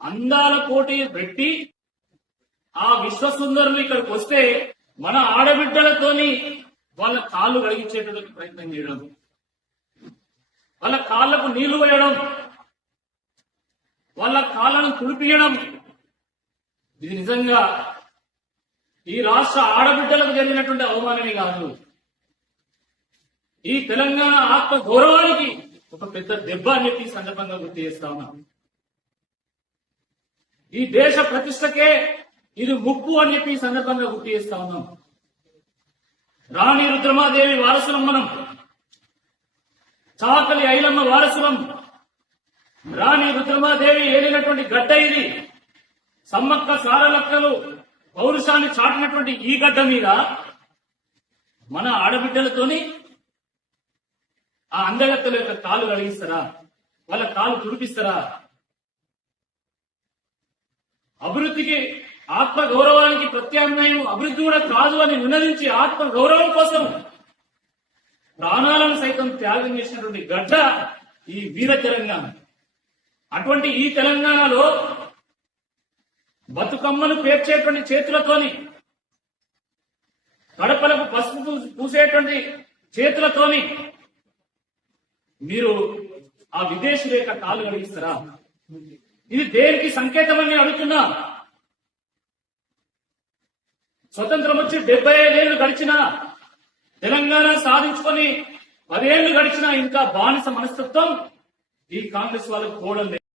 అందాల పోటీ పెట్టి ఆ విశ్వసుందరులు ఇక్కడికి వస్తే మన ఆడబిడ్డలతోని వాళ్ళ కాళ్ళు కడిగించేటువంటి ప్రయత్నం చేయడం, వాళ్ళ కాళ్లకు నీళ్లు వేయడం, వాళ్ళ కాళ్ళను తుడిపియడం, ఇది నిజంగా ఈ రాష్ట్ర ఆడబిడ్డలకు జరిగినటువంటి అవమానమే కాదు, ఈ తెలంగాణ ఆత్మ గౌరవానికి ఒక పెద్ద దెబ్బ అని చెప్పి ఈ సందర్భంగా గుర్తు చేస్తా ఉన్నాం. ఈ దేశ ప్రతిష్టకే ఇది ముప్పు అని చెప్పి ఈ సందర్భంగా గుర్తు చేస్తా ఉన్నాం. రాణి రుద్రమాదేవి వారసులం మనం, చాకలి ఐలమ్మ వారసులం. రాణి రుద్రమాదేవి ఏలినటువంటి గడ్డ ఇది. సమ్మక్క సారలక్కలు పౌరుషాన్ని చాటినటువంటి ఈ గడ్డ మీద మన ఆడబిడ్డలతోని ఆ అందగత్తెల యొక్క కాలు కడిగిస్తారా? వాళ్ళ కాలు తుడిపిస్తారా? అభివృద్ధికి, ఆత్మ గౌరవానికి ప్రత్యామ్నాయం అభివృద్ధి కూడా కాదు అని నినదించి ఆత్మ గౌరవం కోసం ప్రాణాలను సైతం త్యాగం చేసినటువంటి గడ్డ ఈ వీర తెలంగాణ. అటువంటి ఈ తెలంగాణలో బతుకమ్మను పేర్చేటువంటి చేతులతోని, గడపలకు పసుపు పూసేటువంటి చేతులతోని మీరు ఆ విదేశీ రేఖ కాలు కడిగిస్తారా? ఇది దేనికి సంకేతమని అడుగుతున్నా. స్వతంత్రం వచ్చి 75 ఏళ్లు గడిచినా, తెలంగాణ సాధించుకొని 10 ఏళ్లు గడిచినా ఇంకా బానిస మనస్తత్వం ఈ కాంగ్రెస్ వాళ్ళకు పోవడం లేదు.